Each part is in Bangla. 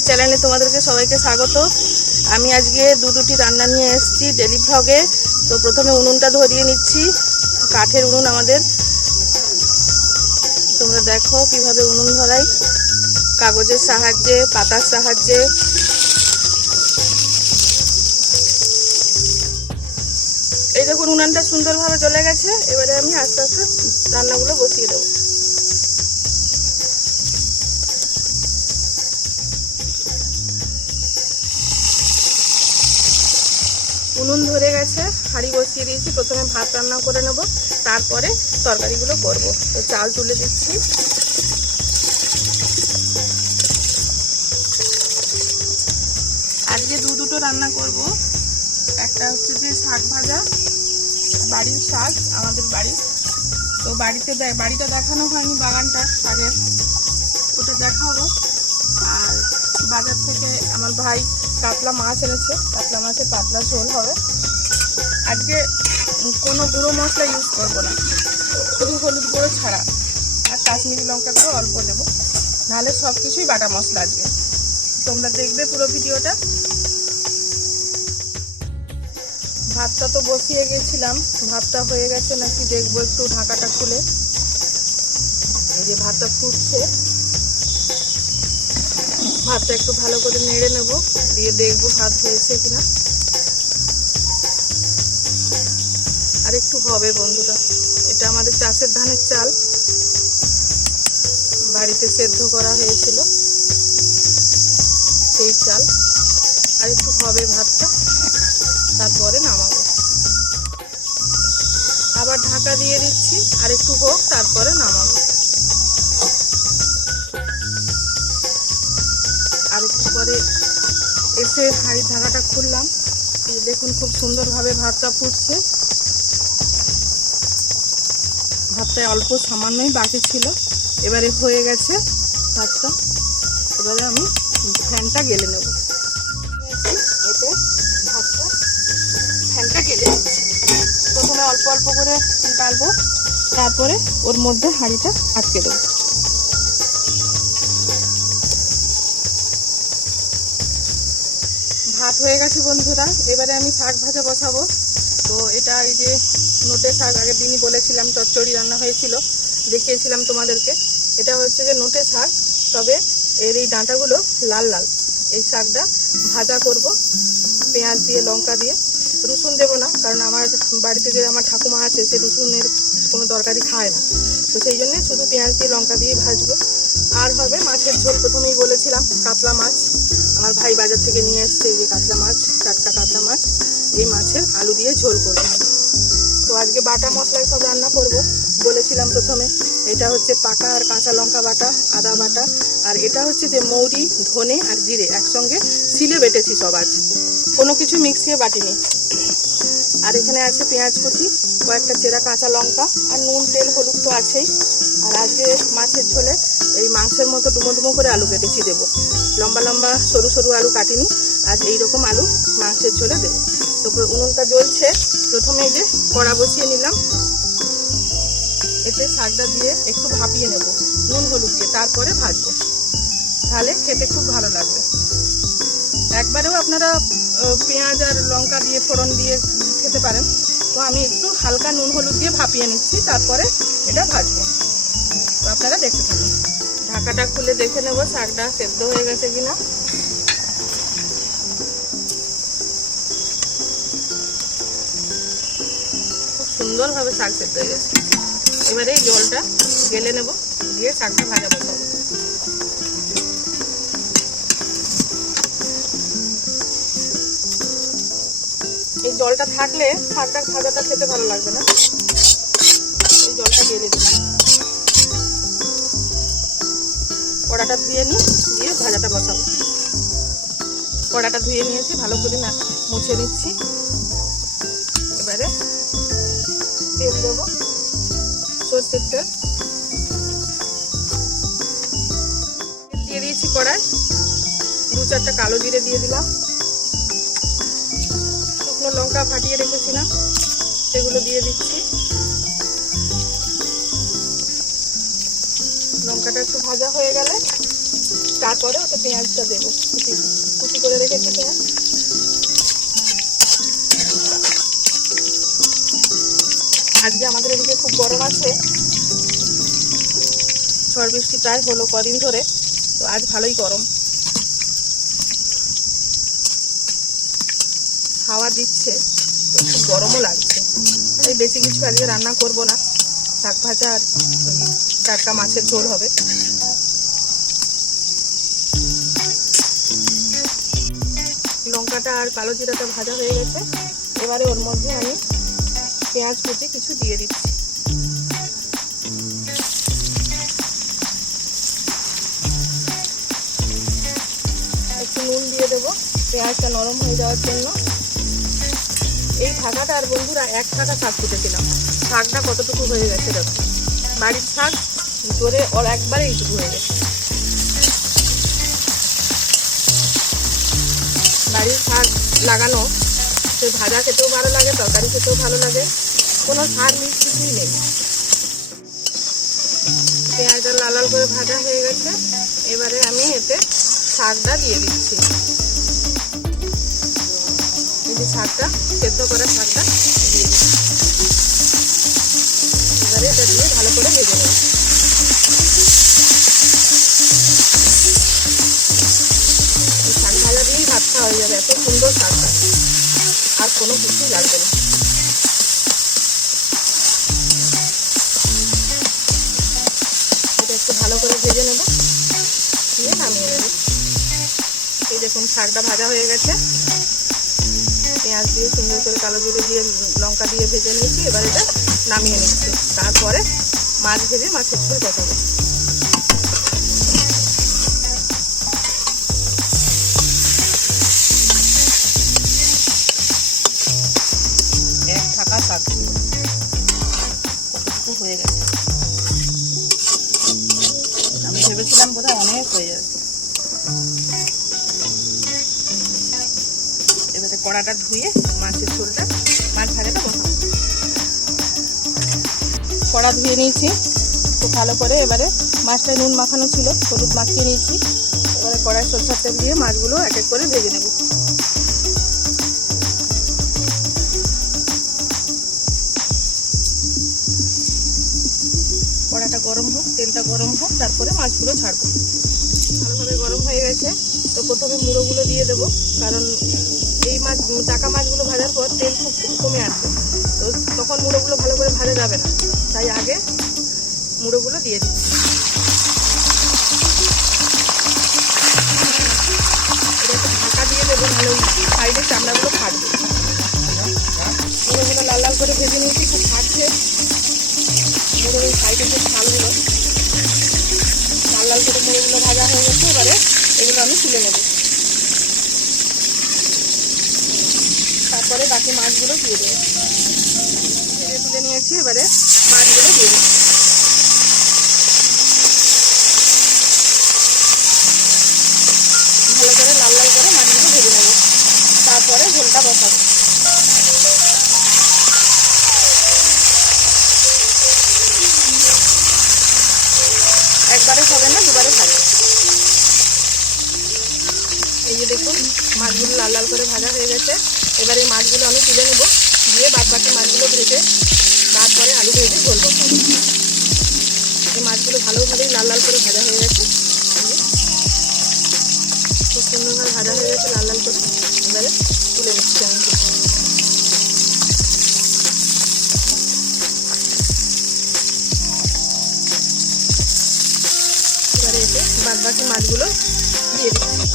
ব্লগের চ্যানেলে তোমাদেরকে সবাইকে স্বাগত। আমি আজকে দুটি রান্না নিয়ে এসেছি ডেলি ব্লগে। তো প্রথমে উনুনটা ধরিয়ে নিচ্ছি, কাঠের উনুন আমাদের। তোমরা দেখো কিভাবে উনুন ধরাই, কাগজের সাহায্যে, পাতার সাহায্যে। এই দেখুন উনানটা সুন্দরভাবে জ্বলে গেছে। এবারে আমি আস্তে আস্তে রান্নাগুলো বসিয়ে দেবো। উনুন ধরে গেছে, হাঁড়ি বসিয়ে দিয়েছি। প্রথমে ভাত রান্না করে নেব, তারপরে তরকারিগুলো করব। তো চাল তুলে দিচ্ছি। আজকে দুটো রান্না করব। একটা হচ্ছে যে শাক ভাজা, বাড়ির শাক আমাদের বাড়ি। তো বাড়িটা দেখানো হয়নি, বাগানটা শাকের, ওটা দেখাবো। আর বাজার থেকে আমার ভাই কাতলা মাছ এনেছে, কাতলা মাছের পাতলা ঝোল হবে। আজকে কোনো গুঁড়ো মশলা ইউজ করব না, শুধু হলুদ গুঁড়ো ছাড়া, আর কাশ্মীরি লঙ্কা গুঁড়ো অল্প দেবো, নাহলে সব কিছুই বাটা মশলা আজকে। তোমরা দেখবে পুরো ভিডিওটা। ভাতটা তো বসিয়ে গেছিলাম, ভাতটা হয়ে গেছে নাকি দেখবো একটু ঢাকাটা খুলে। এই যে ভাতটা ফুটছে, ভাতটা একটু ভালো করে নেড়ে নেব, দিয়ে দেখবো ভাত হয়েছে কিনা। আর একটু হবে বন্ধুরা, এটা আমাদের চাষের ধানের চাল, বাড়িতে সেদ্ধ করা হয়েছিল সেই চাল। আর একটু হবে ভাতটা, তারপরে নামাবো। আবার ঢাকা দিয়ে দিচ্ছি, আর একটু হোক, তারপরে নামাবো। আর একটু পরে এসে হাঁড়ির ঢাকাটা খুললাম, দেখুন খুব সুন্দরভাবে ভাতটা ফুটছে। ভাতটা অল্প সামান্যই বাকি ছিল, এবারে হয়ে গেছে ভাতটা। এবারে আমি ফ্যানটা গেলে নেব। এতে ভাতটা ফ্যানটা গেলে নিচ্ছি। প্রথমে অল্প অল্প করে ডালবো, তারপরে ওর মধ্যে হাঁড়িটা আটকে দেবো। ভাত হয়ে গেছে বন্ধুরা, এবারে আমি শাক ভাজা বসাবো। তো এটা এই যে নোটে শাক, আগের দিনই বলেছিলাম চচ্চড়ি রান্না হয়েছিল, দেখিয়েছিলাম তোমাদেরকে। এটা হচ্ছে যে নোটে শাক, তবে এর এই ডাঁটাগুলো লাল লাল। এই শাকটা ভাজা করব পেঁয়াজ দিয়ে, লঙ্কা দিয়ে। রসুন দেবো না, কারণ আমার বাড়িতে যে আমার ঠাকুমা আছে, সে রসুনের কোনো তরকারি খায় না। তো সেই জন্যে শুধু পেঁয়াজ দিয়ে, লঙ্কা দিয়ে ভাজবো। আর হবে মাছের ঝোল, প্রথমেই বলেছিলাম কাতলা মাছ আমার ভাই বাজার থেকে নিয়ে এসছে। এই যে কাতলা মাছ, টাটকা কাতলা মাছ, এই মাছের আলু দিয়ে ঝোল করবো। তো আজকে বাটা মশলায় সব রান্না করব বলেছিলাম প্রথমে। এটা হচ্ছে পাকা আর কাঁচা লঙ্কা বাটা, আদা বাটা, আর এটা হচ্ছে যে মৌরি, ধনে আর জিরে একসঙ্গে সিলে বেটেছি সব, আজ কোনো কিছু মিক্সিয়ে বাটিনি। আর এখানে আছে পেঁয়াজ কুচি, কয়েকটা চেরা কাঁচা লঙ্কা, আর নুন, তেল, হলুদ তো আছেই। আর আজকে মাছের ঝোলে এই মাংসের মতো ডুমো ডুমো করে আলু কেটেছি দেবো। লম্বা লম্বা সরু সরু আলু কাটিনি, আজ এইরকম আলু মাংসের ঝোলে দেবো। তো উনুনটা জ্বলছে, প্রথমে এই যে কড়া বসিয়ে নিলাম। এতে শাকটা দিয়ে একটু ভাপিয়ে নেব নুন হলুদ দিয়ে, তারপরে ভাজবো, তাহলে খেতে খুব ভালো লাগবে। একবারেও আপনারা পেঁয়াজ আর লঙ্কা দিয়ে ফোড়ন দিয়ে খেতে পারেন। তো আমি একটু হালকা নুন হলুদ দিয়ে ভাপিয়ে নিচ্ছি, তারপরে এটা ভাজবো। তো আপনারা দেখতে থাকুন। ঢাকাটা খুলে দেখে নেব শাকটা সেদ্ধ হয়ে গেছে কিনা। খুব সুন্দরভাবে শাক সেদ্ধ হয়ে গেছে। এবারে এই জলটা গেলে নেব, দিয়ে শাকটা ভাজা বসাবো। এই জলটা থাকলে শাকটা ভাজাটা খেতে ভালো লাগবে না। এই জলটা গেলে দিলাম। কড়াটা ধুয়ে নিই, দিয়ে ভাজাটা বসাবো। কড়াটা ধুয়ে নিয়েছি, ভালো করে না মুছে নিচ্ছি। এবারে তেল দেবো, সরষের তেল দিয়ে দিয়েছি কড়ায়। 2-4টা কালো জিরে দিয়ে দিলাম। শুকনো লঙ্কা ফাটিয়ে রেখেছিলাম, সেগুলো দিয়ে দিচ্ছি। লঙ্কাটা একটু ভাজা হয়ে গেলে তারপরে ওতে পেঁয়াজটা দেবো, কুচি করে রেখেছি পেঁয়াজ। আজকে আমাদের এদিকে খুব গরম আছে, ঝড় বৃষ্টি প্রায় হলো কদিন ধরে, তো আজ ভালোই গরম, হাওয়া দিচ্ছে, তো খুব গরমও লাগছে। তাই বেশি কিছু আজকে রান্না করব না, শাক ভাজা আর টাটকা মাছের ঝোল হবে। লঙ্কাটা আর কালো জিরাটা ভাজা হয়ে গেছে, এবারে ওর মধ্যে আমি পেঁয়াজ কুচি কিছু দিয়ে দিচ্ছি। একটু নুন দিয়ে দেবো পেঁয়াজটা নরম হয়ে যাওয়ার জন্য। এই ঢাকাটা আর বন্ধুরা 1 টাকা শাক কুটেছিলাম, শাকটা কতটুকু হয়ে গেছে দেখো, বাড়ির শাক জোরে ওর একবারে এইটুকু হয়ে গেছে। বাড়ির শাক লাগানো, সে ভাজা খেতেও ভালো লাগে, তরকারি খেতেও ভালো লাগে, কোনো সার মিক্স কিছুই নেই। পেঁয়াজটা লাল লাল করে ভাজা হয়ে গেছে, এবারে আমি এতে শাকটা দিয়ে দিচ্ছি। এই যে শাকটা, সেদ্ধ করা শাকটা দিয়ে দিচ্ছি। এবারে এটা দিয়ে ভালো করে ভেজে নেব। এই শাক ভাজা দিয়েই ভাত খাওয়া হয়ে যাবে, এত সুন্দর শাকটা, আর কোনো কিছুই লাগবে না। এটা একটু ভালো করে ভেজে নেব, দিয়ে নামিয়ে নেব। এই দেখুন শাকটা ভাজা হয়ে গেছে, পেঁয়াজ দিয়ে সুন্দর করে কালো জিরে দিয়ে লঙ্কা দিয়ে ভেজে নিয়েছি। এবার এটা নামিয়ে নিচ্ছি, তারপরে মাছ ভেজে মাছের ঝোল বসাবো। এক ঢাকা শাক ছিল, কতটুকু হয়ে গেছে, আমি ভেবেছিলাম বোধহয় অনেক হয়ে যাবে। এবারে কড়াটা ধুয়ে মাছের ঝোলটা, মাছ ভাজাটা বসাবো। কড়া ধুয়ে নিয়েছি খুব ভালো করে, এবারে মাছটা নুন মাখানো ছিল, হলুদ মাখিয়ে নিয়েছি। এবারে কড়াই সরষের তেল দিয়ে মাছগুলো এক এক করে ভেজে নেব। কড়াটা গরম হোক, তেলটা গরম হোক, তারপরে মাছগুলো ছাড়বো। ভালোভাবে গরম হয়ে গেছে, তো প্রথমে মুড়োগুলো দিয়ে দেবো, কারণ এই মাছ টাকা মাছগুলো ভাজার পর তেল খুব কমে আসবে, তো তখন মুড়োগুলো ভালো করে ভাজা যাবে না, তাই আগে মুড়োগুলো দিয়ে দিচ্ছি। এটা একটু ঢাকা দিয়ে দেবো, ভালো সাইডে চামড়াগুলো ফাটবে। মুড়োগুলো লাল লাল করে ভেজে নিয়েছি, খুব ফাটছে মুড়োর এই সাইডে যে ছালগুলো, লাল লাল করে মুড়োগুলো ভাজা হয়ে গেছে। এবারে এগুলো আমি তুলে নেব, তারপরে বাকি মাছগুলো দিয়ে দেবো। তুলে নিয়েছি, এবারে মাছগুলো দিয়ে দেবো। ভালো করে লাল লাল করে মাছগুলো ভেজে নেব, তারপরে ঝোলটা বসাবো। একবারে হবে না, দুবারে ভাজবো। এই যে দেখুন মাছগুলো লাল লাল করে ভাজা হয়ে গেছে, এবারে এই মাছগুলো আমি তুলে নেব, দিয়ে বাদ বাকি মাছগুলো ভেজে তারপরে আলু ভেজে ঝোল বসাবো। এই মাছগুলো ভালোভাবেই লাল লাল করে ভাজা হয়ে গেছে, খুব সুন্দরভাবে ভাজা হয়ে গেছে লাল লাল করে। এবারে তুলে নিচ্ছি আমি। এবারে এতে বাদ বাকি মাছগুলো দিয়ে দিচ্ছি।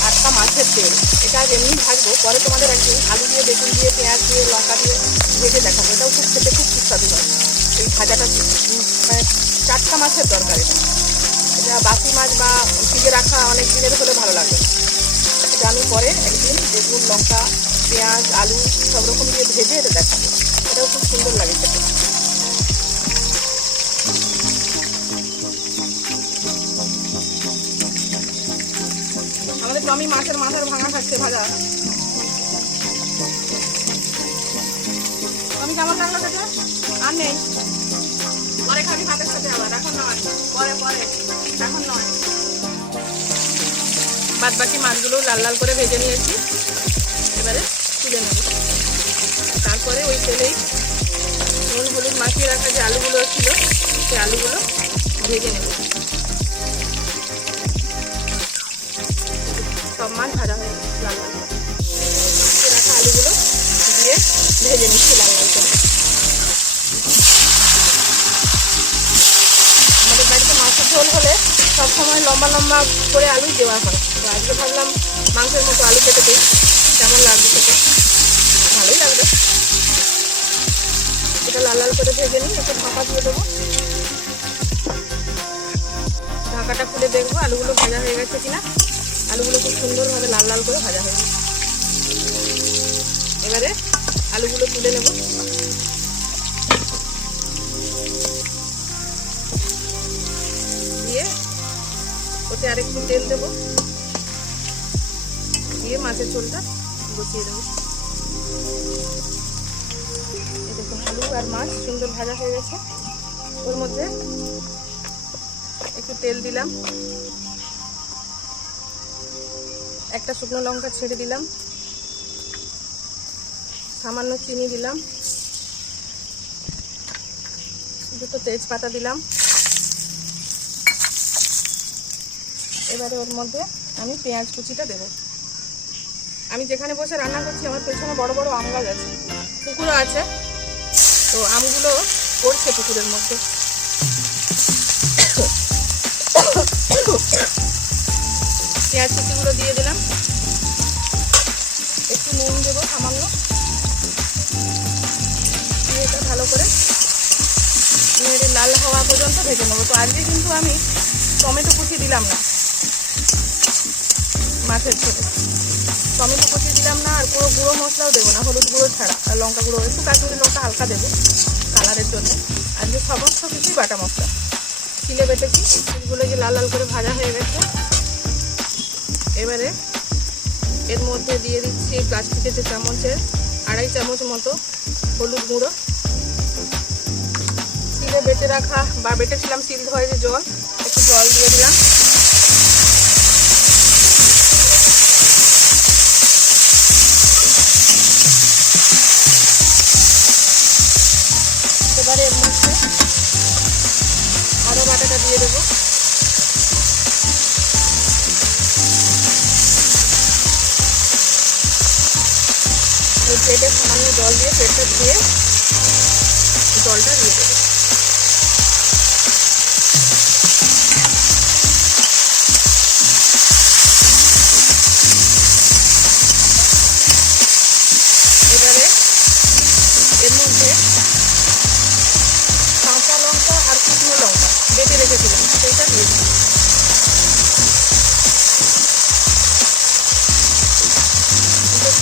টাটকা মাছের তেল, এটা এমনি ভাজবো, পরে তোমাদের একদিন আলু দিয়ে, বেগুন দিয়ে, পেঁয়াজ দিয়ে, লঙ্কা দিয়ে ভেজে দেখাবো। এটাও খুব খেতে খুব সুস্বাদু হয়। এই ভাজাটা মানে টাটকা মাছের দরকার, এটা বাসি মাছ বা ভিজে রাখা অনেক দিনের হলে ভালো লাগবে। এটা আমি পরে একদিন বেগুন, লঙ্কা, পেঁয়াজ, আলু সব রকম দিয়ে ভেজে এটা দেখাবো, এটাও খুব সুন্দর লাগে খেতে। আমাদের টমি মাছের মাথার ভাঙা খাচ্ছে ভাজা। আমি কেমন লাগলো খেতে? আর নেই, পরে খাবি ভাতের সাথে আবার, এখন নয়, পরে পরে, এখন নয়। বাদ বাকি মাছগুলো লাল লাল করে ভেজে নিয়েছি, এবারে তুলে নেব। তারপরে ওই তেলেই নুন হলুদ মাখিয়ে রাখা যে আলুগুলো ছিল সেই আলুগুলো ভেজে নেব। সব মাছ ভাজা হয়ে লাল লাল করে মাখিয়ে রাখা আলুগুলো দিয়ে ভেজে নিচ্ছি লাল লাল করে। আমাদের বাড়িতে মাছের ঝোল হলে সবসময় লম্বা লম্বা করে আলু দেওয়া হয়, তো আজকে ভাবলাম মাংসের মতো আলু কেটে দিই, কেমন লাগবে খেতে? ভালোই লাগবে। এটা লাল লাল করে ভেজে নিই, একটু ঢাকা দিয়ে দেবো। ঢাকাটা খুলে দেখবো আলুগুলো ভাজা হয়ে গেছে কিনা। আলুগুলো খুব সুন্দরভাবে লাল লাল করে ভাজা হয়ে গেছে। এবারে আলুগুলো তুলে নেব। দিয়ে ওতে আরেকটু তেল দেবো, দিয়ে মাছের ঝোলটা বসিয়ে দেবো। দেখুন আলু আর মাছ সুন্দর ভাজা হয়ে গেছে। ওর মধ্যে একটু তেল দিলাম, একটা শুকনো লঙ্কা ছেড়ে দিলাম, সামান্য চিনি দিলাম, দুটো তেজপাতা দিলাম। এবারে ওর মধ্যে আমি পেঁয়াজ কুচিটা দেব। আমি যেখানে বসে রান্না করছি আমার পেছনে বড় বড় আম গাছ আছে, পুকুরও আছে, তো আমগুলো পড়ছে পুকুরের মধ্যে। পেঁয়াজ কুচিগুলো দিয়ে দিলাম, একটু নুন দেবো সামান্য, দিয়ে এটা ভালো করে নেড়ে লাল হওয়া পর্যন্ত ভেজে নেবো। তো আজকে কিন্তু আমি টমেটো কুচি দিলাম না মাছের ঝোলে, টমেটো কুচি দিলাম না, আর পুরো গুঁড়ো মশলাও দেবো না, হলুদ গুঁড়ো ছাড়া, আর লঙ্কা গুঁড়ো, একটু কাশ্মীরি লঙ্কা হালকা দেবো কালারের জন্য। আজকে সমস্ত কিছুই বাটা মশলা ছিলে বেটেছি। এগুলো যে লাল লাল করে ভাজা হয়ে গেছে, এবারে এর মধ্যে দিয়ে দিচ্ছি প্লাস্টিকের যে চামচের 2.5 চামচ মতো হলুদ গুঁড়ো, শিলে বেটে রাখা বা বেটেছিলাম শিল ধোয় যে জল, একটু জল দিয়ে দিলাম। এবারে এর মধ্যে আদা বাটাটা দিয়ে দেবো, প্লেটে সামান্য জল দিয়ে প্লেটটা ধুয়ে জলটা দিয়ে দেবো। এবারে এর মধ্যে কাঁচা লঙ্কা আর শুকনো লঙ্কা বেটে রেখেছিলাম সেইটা দিয়ে দিই।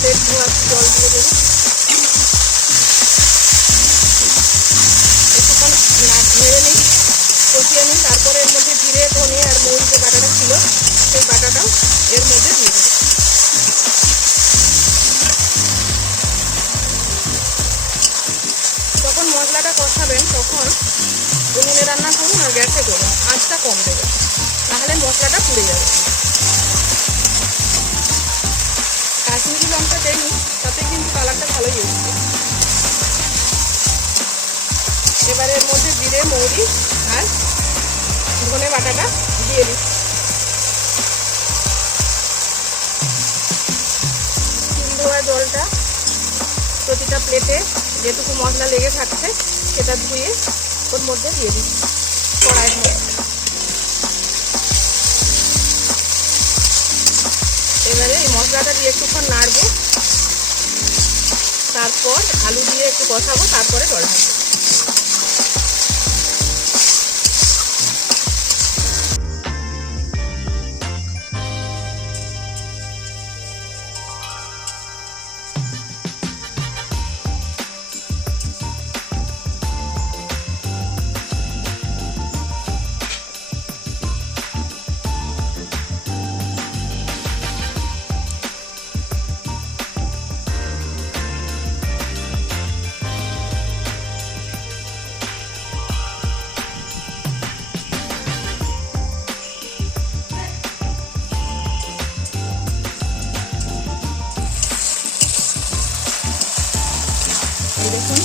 প্লেট ধোয়া জল দিয়ে দেবো, একটুক্ষণ নেড়ে নিই, কষিয়ে নিই। তারপরে এর মধ্যে জিরে ধনে আর মৌরি যে বাটাটা ছিল সেই বাটাটাও এর মধ্যে দিয়ে দেবো। যখন মশলাটা কষাবেন তখন উনুনে রান্না করুন আর গ্যাসে করুন, আঁচটা কম দেবেন, তাহলে মশলাটা পুড়ে যাবে। কাশ্মীরি লঙ্কা দেয়নি, তাতে কিন্তু কালারটা ভালোই এসছে। এবারে এর মধ্যে জিরে মৌরি আর ধনে বাটাটা দিয়ে দিই। শিল ধোয়া জলটা প্রতিটা প্লেটে যেটুকু মশলা লেগে থাকছে সেটা ধুয়ে ওর মধ্যে দিয়ে দিই কড়াইয়ের মধ্যে। এবারে এই মশলাটা দিয়ে একটুক্ষণ নাড়বো, তারপর আলু দিয়ে একটু কষাবো, তারপরে জল ঢালবো। দেখুন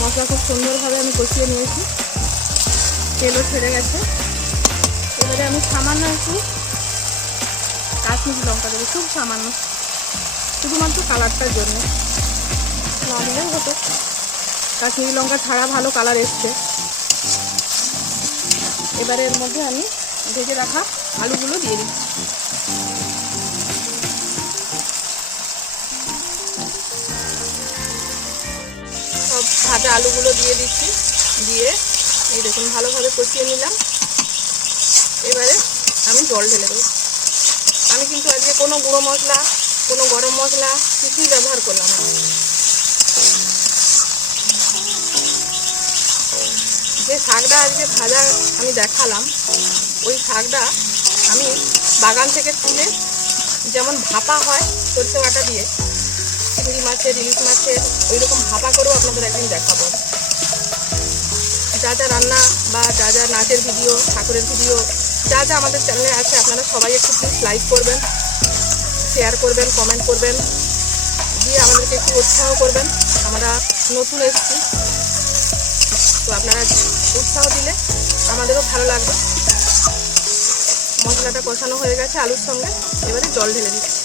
মশলা খুব সুন্দরভাবে আমি কষিয়ে নিয়েছি, তেলও ছেড়ে গেছে। এবারে আমি সামান্য একটু কাশ্মীরি লঙ্কা দেবো, খুব সামান্য, শুধুমাত্র কালারটার জন্য। না দিলেও হতো, কাশ্মীরি লঙ্কা ছাড়া ভালো কালার এসছে। এবারে এর মধ্যে আমি ভেজে রাখা আলুগুলো দিয়ে দিচ্ছি। সব ভাজা আলুগুলো দিয়ে দিচ্ছি, দিয়ে এই দেখুন ভালোভাবে কষিয়ে নিলাম। এবারে আমি জল ঢেলে দেবো। আমি কিন্তু আজকে কোনো গুঁড়ো মশলা, কোনো গরম মশলা কিছুই ব্যবহার করলাম না। যে শাকটা আজকে ভাজা আমি দেখালাম, ওই শাকটা আমি বাগান থেকে তুলে যেমন ভাপা হয় সরষে বাটা দিয়ে, চিংড়ি মাছের, ইলিশ মাছের, ওই রকম ভাপা করেও আপনাদের একদিন দেখাবো। যা যা রান্না বা যা যা নাচের ভিডিও, ঠাকুরের ভিডিও যা যা আমাদের চ্যানেলে আছে, আপনারা সবাই একটু প্লিজ লাইক করবেন, শেয়ার করবেন, কমেন্ট করবেন, দিয়ে আমাদেরকে একটু উৎসাহ করবেন। আমরা নতুন এসেছি, তো আপনারা উৎসাহ দিলে আমাদেরও ভালো লাগবে। মশলাটা কষানো হয়ে গেছে আলুর সঙ্গে, এবারে জল ঢেলে দিচ্ছি।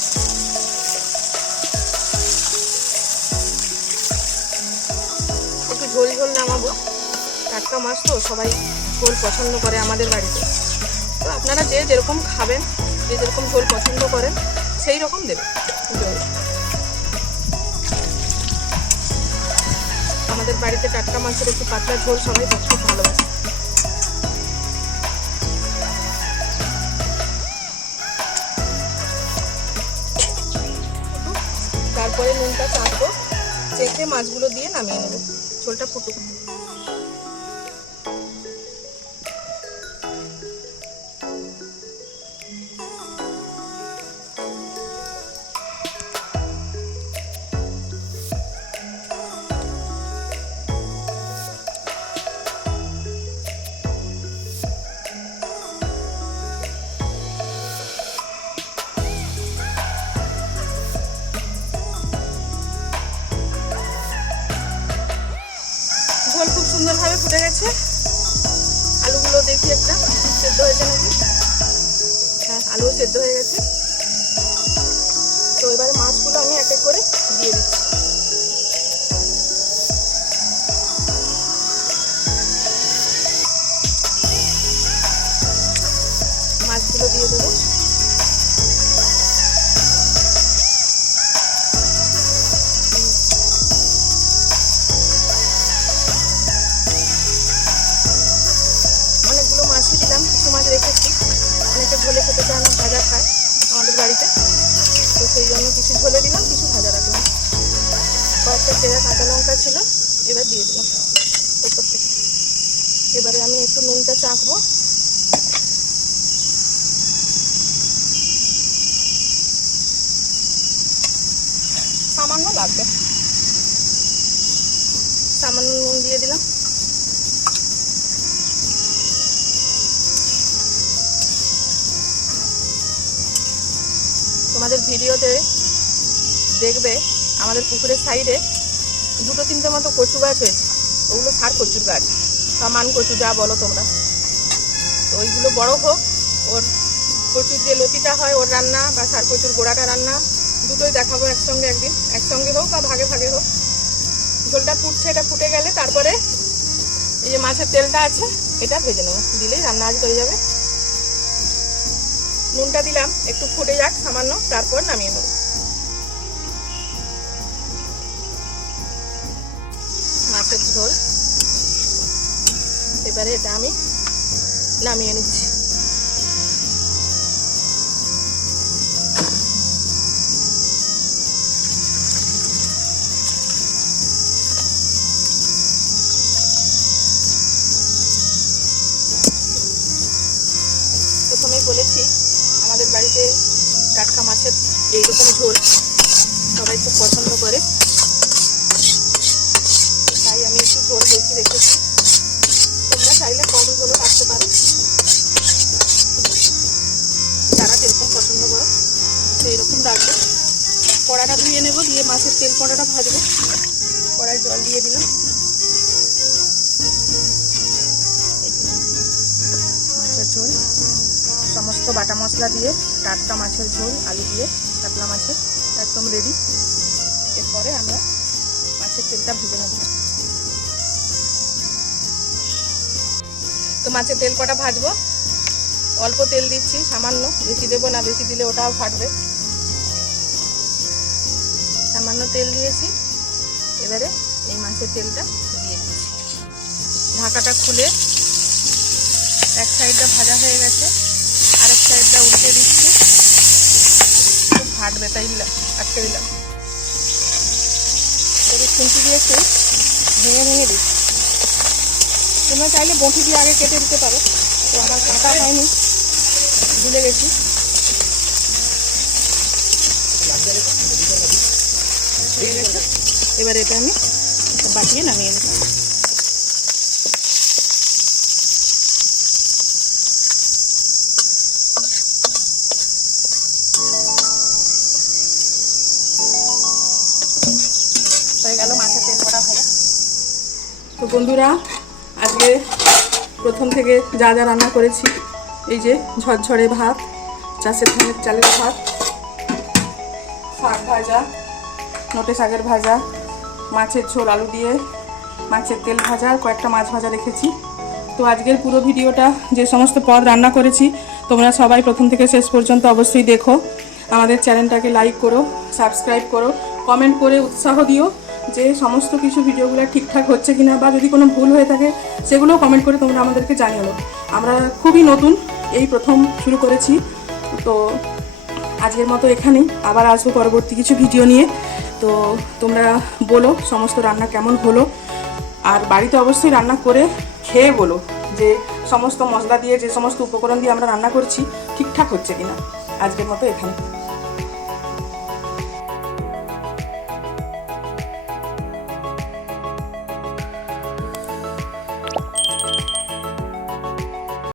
একটু ঝোল ঝোল নামাবো, টাটকা মাছ তো সবাই ঝোল পছন্দ করে আমাদের বাড়িতে। তো আপনারা যে যেরকম খাবেন, যে যেরকম ঝোল পছন্দ করেন সেই রকম দেবেন ঝোল। আমাদের বাড়িতে টাটকা মাছের একটু পাতলা ঝোল সবাই খুব ভালোবাসে। তারপরে নুনটা চাটবো, চেখে মাছগুলো দিয়ে নামিয়ে নেবো, ঝোলটা ফুটুক। ঝোল খুব সুন্দরভাবে ফুটে গেছে। আলুগুলো দেখি একটা সেদ্ধ হয়েছে নাকি। হ্যাঁ, আলুও সেদ্ধ হয়ে গেছে। তো এবারে মাছগুলো আমি এক এক করে দিয়ে দিচ্ছি। মাছগুলো দিয়ে দেবো। অনেকগুলো মাছই দিলাম, কিছু মাছ রেখেছি। অনেকে ঝোলে খেতে চায় না, ভাজা খায় আমাদের বাড়িতে, তো সেই জন্য কিছু ঝোলে দিলাম, কিছু ভাজা রাখলাম। কয়েকটা চেরা কাঁচা লঙ্কা ছিল, এবার দিয়ে দিলাম উপর থেকে। এবারে আমি একটু নুনটা চাখবো। সামান্য লাগবে, সামান্য নুন দিয়ে দিলাম। তোমাদের ভিডিওতে দেখবে আমাদের পুকুরের সাইডে 2-3টে মতো কচু গাছ হয়েছে। ওগুলো সার কচুর গাছ বা মান কচু যা বলো তোমরা। তো ওইগুলো বড় হোক, ওর কচুর যে লতিটা হয় ওর রান্না, বা সার কচুর গোড়াটা রান্না, দুটোই দেখাবো একসঙ্গে একদিন। একসঙ্গে হোক বা ভাগে ভাগে হোক। ঝোলটা ফুটছে, এটা ফুটে গেলে তারপরে এই যে মাছের তেলটা আছে এটা ভেজে নেবো, দিলেই রান্না আজ হয়ে যাবে। নুনটা দিলাম, একটু ফুটে যাক সামান্য, তারপর নামিয়ে নেব। মাছের ঝোল এবারে এটা আমি নামিয়ে নিচ্ছি। প্রথমেই বলেছি আমাদের বাড়িতে টাটকা মাছের এইরকম ঝোল সবাই খুব পছন্দ করে, তাই আমি একটু ঝোল বেশি রেখেছি। তোমরা চাইলে কম ঝোলও রাখতে পারো, যারা যেরকম পছন্দ করো সেই রকম রাখবে। কড়াটা ধুয়ে নেব, দিয়ে মাছের তেল কড়াটা ভাজবো। কড়াই জল দিয়ে দিলাম। মাছের ঝোল, সমস্ত বাটা মশলা দিয়ে টাটকা মাছের ঝোল, আলু দিয়ে কাতলা মাছের একদম রেডি। এরপরে আমরা মাছের তেলটা ভেজে নেব। তো মাছের তেল কটা ভাজবো, অল্প তেল দিচ্ছি, সামান্য, বেশি দেবো না, বেশি দিলে ওটাও ফাটবে। সামান্য তেল দিয়েছি। এবারে এই মাছের তেলটা দিয়ে দিচ্ছি। ঢাকাটা খুলে এক সাইডটা ভাজা হয়ে গেছে, আরেক সাইডটা উল্টে দিচ্ছি। ফাটবে তাই আটকে দিলাম। খুন্তি দিয়ে একটু ভেঙে ভেঙে দিচ্ছি। তোমরা চাইলে বঁটি দিয়ে আগে কেটে দিতে পারো, তো আমার কাটা হয়নি, ভুলে গেছি। এবার এটা আমি বাটিয়ে নামিয়ে নেব। হয়ে গেল মাছের তেল করা ভাজা। তো বন্ধুরা, আজকে প্রথম থেকে যা যা রান্না করেছি, এই যে ঝরঝরে ভাত, চাষের ধানের চালের ভাত, শাক ভাজা, নোটে শাকের ভাজা, মাছের ঝোল আলু দিয়ে, মাছের তেল ভাজা, আর কয়েকটা মাছ ভাজা রেখেছি। তো আজকের পুরো ভিডিওটা যে সমস্ত পদ রান্না করেছি তোমরা সবাই প্রথম থেকে শেষ পর্যন্ত অবশ্যই দেখো। আমাদের চ্যানেলটাকে লাইক করো, সাবস্ক্রাইব করো, কমেন্ট করে উৎসাহ দিও যে সমস্ত কিছু ভিডিওগুলো ঠিকঠাক হচ্ছে কিনা, বা যদি কোনো ভুল হয়ে থাকে সেগুলোও কমেন্ট করে তোমরা আমাদেরকে জানিও। আমরা খুবই নতুন, এই প্রথম শুরু করেছি। তো আজকের মতো এখানেই, আবার আসবো পরবর্তী কিছু ভিডিও নিয়ে। তো তোমরা বলো সমস্ত রান্না কেমন হলো, আর বাড়িতে অবশ্যই রান্না করে খেয়ে বলো যে সমস্ত মশলা দিয়ে, যে সমস্ত উপকরণ দিয়ে আমরা রান্না করছি ঠিকঠাক হচ্ছে কিনা। আজকের মতো এখানে।